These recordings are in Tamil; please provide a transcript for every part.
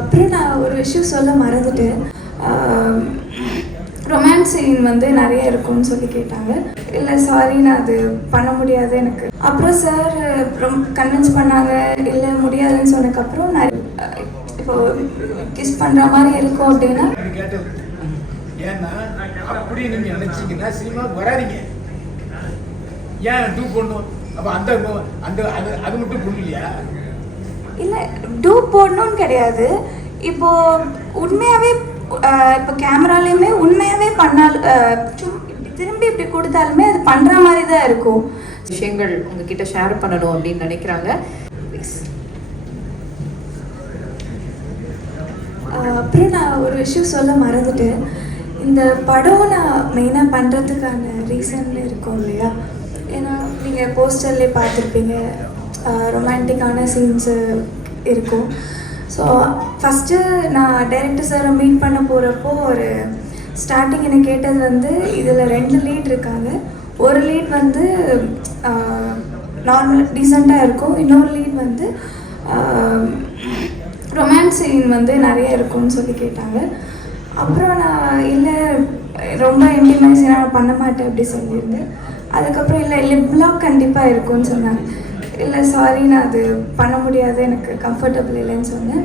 அப்புறம் நான் ஒரு விஷயம் சொல்ல மறந்துட்டேன். ரொமான்ஸ் சீன் வந்து நிறைய இருக்கும்னு சொல்லி கேட்டாங்க. இல்லை சாரி, நான் அது பண்ண முடியாது எனக்கு. அப்புறம் சார் ரொம்ப கன்வின்ஸ் பண்ணாங்க. இல்லை முடியாதுன்னு சொன்னதுக்கப்புறம் நிறைய இப்போ கிஸ் பண்ணுற மாதிரி இருக்கும் அப்படின்னா ஏன்னா அப்படி நீங்கள் நினச்சிங்கன்னா சினிமாவுக்கு வராதிங்க. ஏன் டூ போடணும்? அப்போ அந்த அந்த அது அது மட்டும் புரியலையா? இல்லை டூ போடணும்னு கிடையாது. இப்போது உண்மையாகவே இப்போ கேமராலேயுமே உண்மையாகவே பண்ணால் திரும்பி இப்படி கொடுத்தாலுமே அது பண்ணுற மாதிரி தான் இருக்கும். விஷயங்கள் உங்ககிட்ட ஷேர் பண்ணணும் அப்படின்னு நினைக்கிறாங்க. அப்புறம் நான் ஒரு விஷயம் சொல்ல மறந்துட்டேன். இந்த படம் நான் மெயினாக பண்ணுறதுக்கான ரீசன் இருக்கும் இல்லையா? ஏன்னா நீங்கள் போஸ்டர்லேயே பார்த்துருப்பீங்க, ரொமான்டிக்கான சீன்ஸு இருக்கும். ஸோ ஃபஸ்ட்டு நான் டைரக்டர் சாரை மீட் பண்ண போகிறப்போ ஒரு ஸ்டார்டிங் எனக்கு கேட்டது வந்து இதில் 2 லீட் இருக்காங்க. ஒரு லீட் வந்து நார்மல் டீசெண்டாக இருக்கும், இன்னொரு லீட் வந்து ரொமான்ஸ் சீன் வந்து நிறைய இருக்கும்னு சொல்லி கேட்டாங்க. அப்புறம் நான் இல்லை ரொம்ப இன்டிமைஸாக நான் பண்ண மாட்டேன் அப்படி சொல்லியிருந்தேன். அதுக்கப்புறம் இல்லை லிப் லாக் கண்டிப்பாக இருக்கும்னு சொன்னாங்க. இல்லை சாரி, நான் அது பண்ண முடியாது, எனக்கு கம்ஃபர்டபுள் இல்லைன்னு சொன்னேன்.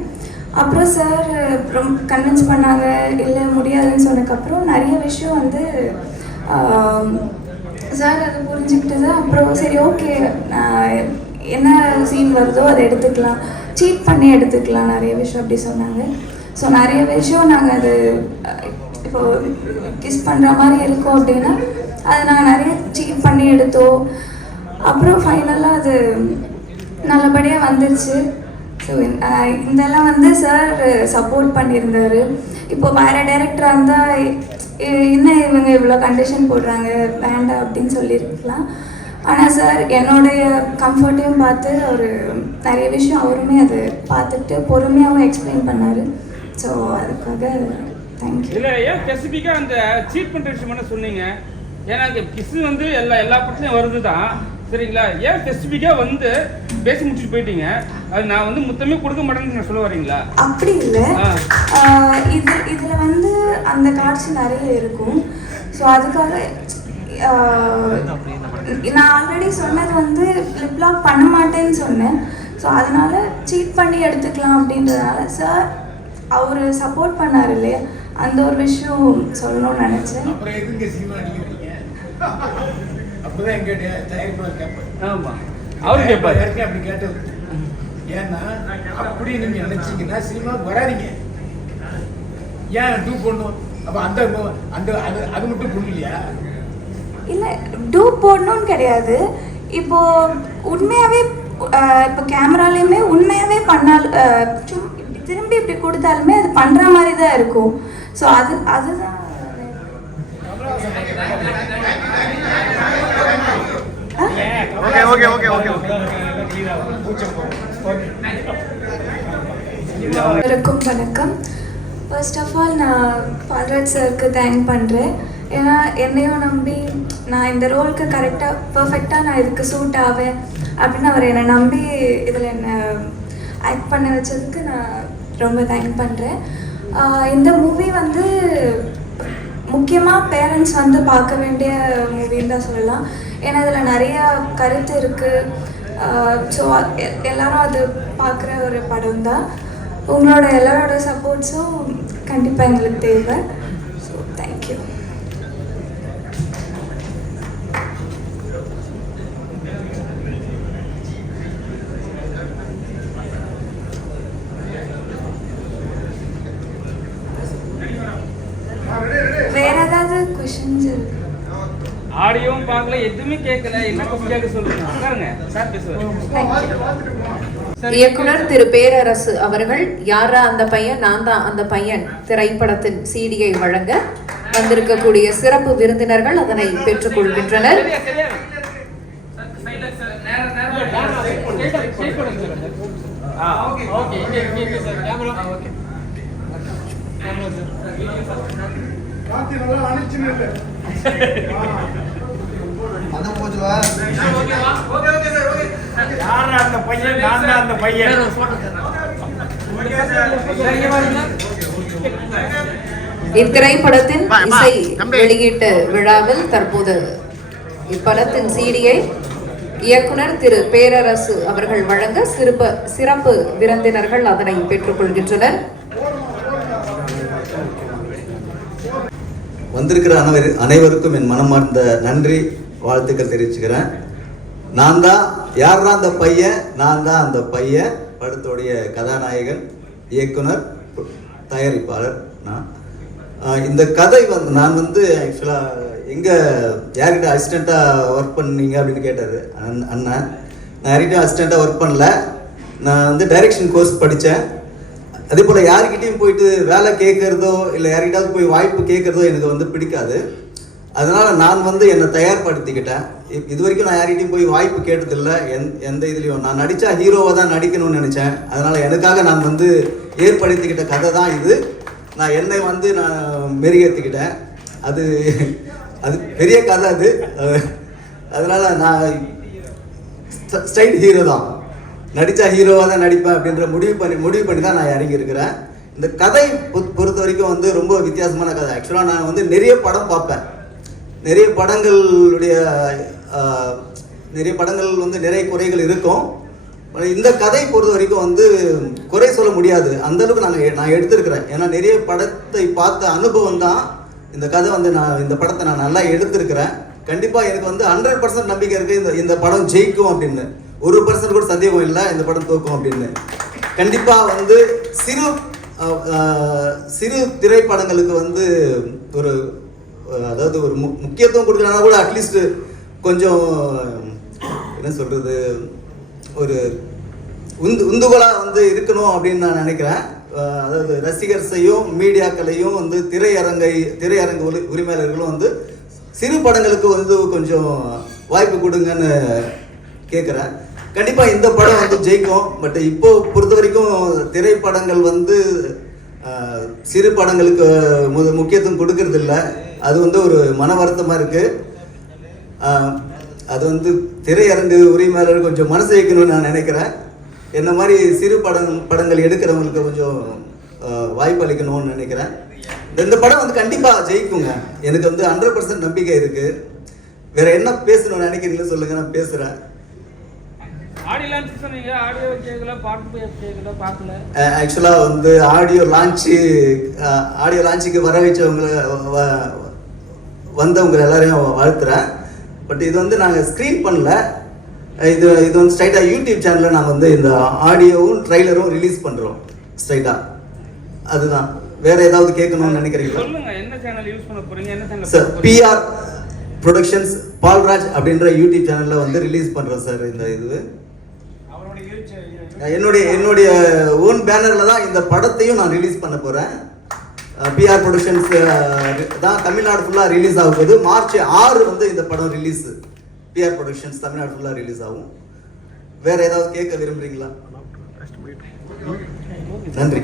அப்புறம் சார் ரொம்ப கன்வின்ஸ் பண்ணாங்க. இல்லை முடியாதுன்னு சொன்னதுக்கப்புறம் நிறைய விஷயம் வந்து சார் அதை புரிஞ்சுக்கிட்டு தான் அப்புறம் சரி ஓகே என்ன சீன் வருதோ அதை எடுத்துக்கலாம், சீட் பண்ணி எடுத்துக்கலாம் நிறைய விஷயம் அப்படி சொன்னாங்க. ஸோ நிறைய விஷயம் நாங்கள் அது இப்போது கிஸ் பண்ணுற மாதிரி இருக்கோம் அப்படின்னா அதை நாங்கள் நிறைய சீட் பண்ணி எடுத்தோம். அப்புறம் ஃபைனலாக அது நல்லபடியாக வந்துருச்சு. ஸோ இதெல்லாம் வந்து சார் சப்போர்ட் பண்ணியிருந்தார். இப்போ வேறு டைரக்டராக இருந்தால் என்ன இவங்க இவ்வளோ கண்டிஷன் போடுறாங்க வேண்டாம் அப்படின்னு சொல்லியிருக்கலாம். ஆனால் சார் என்னுடைய கம்ஃபர்ட்டையும் பார்த்து அவர் நிறைய விஷயம் அவருமே அது பார்த்துட்டு பொறுமையாகவும் எக்ஸ்பிளைன் பண்ணார். ஸோ அதுக்காக தேங்க்யூ. இல்லை ஏன் ஸ்பெசிஃபிக்காக அந்த சீட் பண்ணுற விஷயம் என்ன சொன்னீங்க? ஏன்னா அந்த கிஸ் வந்து எல்லா படத்துலையும் வருது தான், சரிங்களா? ஏன் ஸ்பெசிஃபிக்காக வந்து பேசி முடிச்சுட்டு போயிட்டீங்க? அது நான் வந்து மொத்தமே கொடுக்க மாட்டேன்னு நான் சொல்ல வரீங்களா? அப்படி இல்லை, இதில் வந்து அந்த காட்சி நிறைய இருக்கும். ஸோ அதுக்காக நான் ஆல்ரெடி சொன்னது வந்து லிப் லாக் பண்ண மாட்டேன்னு சொன்னேன். ஸோ அதனால சீட் பண்ணி எடுத்துக்கலாம் அப்படின்றதுனால சார் அவர் சப்போர்ட் பண்ணார் இல்லையா, அந்த ஒரு விஷயம் சொல்லணும்னு நினச்சேன். அப்புறம் எதுங்க சினிமா அடிக்கிறீங்க? அப்போதான் எங்க தயாரிப்பாளர் கேட்பார். ஆமாம், அவர் கேட்பார். யாருக்கே அப்படி கேட்டது. ஏன்னா அப்படி நீங்க நினைச்சீங்கன்னா சினிமாவுக்கு வராதிங்க. ஏன் டூ போடணும்? அப்போ அந்த அந்த அது அது மட்டும் புரியலையா? இல்லை டூ போடணும்னு கிடையாது. இப்போது உண்மையாகவே இப்போ கேமராலேயுமே உண்மையாகவே பண்ணால் திரும்பி இப்படி கொடுத்தாலுமே அது பண்ணுற மாதிரி தான் இருக்கும். ஸோ அதுதான் வணக்கம். ஃபர்ஸ்ட் ஆஃப் ஆல் நான் பால்ராஜ் சாருக்கு தேங்க் பண்ணுறேன். ஏன்னா என்னையும் நம்பி நான் இந்த ரோலுக்கு கரெக்டாக பர்ஃபெக்டாக நான் இதுக்கு சூட் ஆவேன் அப்படின்னு அவர் என்னை நம்பி இதில் என்னை ஆக்ட் பண்ண வச்சதுக்கு நான் ரொம்ப தேங்க் பண்ணுறேன். இந்த மூவி வந்து முக்கியமாக பேரண்ட்ஸ் வந்து பார்க்க வேண்டிய மூவின்னு தான் சொல்லலாம். ஏன்னா இதில் நிறையா கருத்து இருக்குது. ஸோ எல்லோரும் அது பார்க்குற ஒரு படம் தான். உங்களோட எல்லாரோட சப்போர்ட்ஸும் கண்டிப்பாக எங்களுக்கு தேவை. So thank you. வேற ஏதாவது கொஸ்டின்ஸ் இருக்கு? ஆடியோவும் பார்க்கல, எதுவுமே கேட்கல, என்ன கேட்க சொல்லுங்க. உட்காருங்க, சார் பேசுவார். இயக்குனர் திரு பேரரசு அவர்கள் யாரா அந்த பையன் நான் தான் அந்த பையன் திரைப்படத்தின் சிடியை வழங்க வந்திருக்கக்கூடிய சிறப்பு விருந்தினர்கள் அதனை பெற்றுக் கொள்கின்றனர். யாரா அந்த பையன்? நான் தான் அந்த பையன். இத்திரைப்படத்தின் இசை வெளியீட்டு விழாவில் தற்போது இப்படத்தின் சீடியை இயக்குனர் திரு பேரரசு அவர்கள் வழங்க சிறப்பு விருந்தினர்கள் அதனை பெற்றுக் கொள்கின்றனர். வந்திருக்கிற அனைவருக்கும் என் மனமார்ந்த நன்றி வாழ்த்துக்கள் தெரிவிச்சுக்கிறேன். நான் தான் யாரா அந்த பையன், நான் தான் அந்த பையன் படத்துடைய கதாநாயகன், இயக்குனர், தயாரிப்பாளர். நான் இந்த கதை நான் ஆக்சுவலாக எங்கே யார்கிட்ட அசிஸ்டண்ட்டாக ஒர்க் பண்ணீங்க அப்படின்னு கேட்டார் அண்ணன். நான் யார்கிட்டையும் அசிஸ்டண்ட்டாக ஒர்க் பண்ணல. நான் டைரக்ஷன் கோர்ஸ் படித்தேன். அதே போல் யார்கிட்டையும் போயிட்டு வேலை கேட்குறதோ இல்லை யார்கிட்டாவது போய் வாய்ப்பு கேட்குறதோ எனக்கு பிடிக்காது. அதனால் நான் என்னை தயார்படுத்திக்கிட்டேன். இது வரைக்கும் நான் யார்கிட்டையும் போய் வாய்ப்பு கேட்டதில்லை. எந்த இதுலேயும் நான் நடித்தா ஹீரோவாக தான் நடிக்கணும்னு நினச்சேன். அதனால் எனக்காக நான் ஏற்படுத்திக்கிட்ட கதை தான் இது. நான் என்னை நான் மெருகேற்றிக்கிட்டேன். அது பெரிய கதை அது. அதனால் நான் ஸ்ட்ரைட் ஹீரோ தான், நடித்தா ஹீரோவாக தான் நடிப்பேன் அப்படின்ற முடிவு பண்ணி தான் நான் இறங்கியிருக்கிறேன். இந்த கதை பொறுத்த வரைக்கும் ரொம்ப வித்தியாசமான கதை. ஆக்சுவலாக நான் நிறைய படம் பார்ப்பேன். நிறைய படங்களுடைய நிறைய படங்கள் நிறைய குறைகள் இருக்கும். இந்த கதை பொறுத்த வரைக்கும் குறை சொல்ல முடியாது, அந்தளவுக்கு நான் எடுத்திருக்கிறேன். ஏன்னா நிறைய படத்தை பார்த்த அனுபவம் தான் இந்த கதை இந்த படத்தை நான் நல்லா எடுத்திருக்கிறேன். கண்டிப்பாக எனக்கு 100% நம்பிக்கை இருக்குது இந்த படம் ஜெயிக்கும் அப்படின்னு. 1% கூட சந்தேகம் இல்லை இந்த படம் தோக்கும் அப்படின்னு. கண்டிப்பாக சிறு திரைப்படங்களுக்கு ஒரு அதாவது ஒரு முக்கியத்துவம் கொடுக்கலன்னா கூட அட்லீஸ்ட் கொஞ்சம் என்ன சொல்கிறது, ஒரு உந்துகோலாக இருக்கணும் அப்படின்னு நான் நினைக்கிறேன். அதாவது ரசிகர்ஸையும் மீடியாக்களையும் திரையரங்கு உரிமையாளர்களும் சிறு படங்களுக்கு கொஞ்சம் வாய்ப்பு கொடுங்கன்னு கேட்குறேன். கண்டிப்பாக இந்த படம் ஜெயிக்கும். பட் இப்போ பொறுத்த வரைக்கும் திரைப்படங்கள் சிறு படங்களுக்கு முக்கியத்துவம் கொடுக்கறது இல்லை. அது ஒரு மன வருத்தமாக இருக்குது. அது திரையரங்கு உரிமையாளர் கொஞ்சம் மனசு வைக்கணும்னு நான் நினைக்கிறேன். என்ன மாதிரி சிறு படங்கள் எடுக்கிறவங்களுக்கு கொஞ்சம் வாய்ப்பு அளிக்கணும்னு நினைக்கிறேன். இந்த படம் கண்டிப்பாக ஜெயிக்குங்க. எனக்கு 100% நம்பிக்கை இருக்குது. வேற என்ன பேசணும்னு நினைக்கிறீங்களோ சொல்லுங்க, நான் பேசுகிறேன். ஆக்சுவலாக ஆடியோ லான்ச்சுக்கு வர வச்சவங்க வந்தவங்க எல்லாரையும் வாழ்த்துறேன். பட் இது நாங்கள் ஸ்க்ரீன் பண்ணல. இது ஸ்ட்ரைட்டாக யூடியூப் சேனலில் நாங்கள் இந்த ஆடியோவும் ட்ரைலரும் ரிலீஸ் பண்ணுறோம் ஸ்ட்ரைட்டாக. அதுதான். வேற ஏதாவது கேட்கணும்னு நினைக்கிறீங்களா? சார், பிஆர் ப்ரொடக்ஷன்ஸ் பால்ராஜ் அப்படின்ற யூடியூப் சேனலில் ரிலீஸ் பண்ணுறோம் சார். இந்த இது என்னுடைய ஓன் பேனரில் தான் இந்த படத்தையும் நான் ரிலீஸ் பண்ண போகிறேன். பிஆர் ப்ரொடக்ஷன்ஸ் தான் தமிழ்நாடு ஃபுல்லாக ரிலீஸ் ஆகும் போது மார்ச் 6 இந்த படம் ரிலீஸ். பிஆர் ப்ரொடக்ஷன்ஸ் தமிழ்நாடு ஃபுல்லாக ரிலீஸ் ஆகும். வேற ஏதாவது கேட்க விரும்புறீங்களா? நன்றி.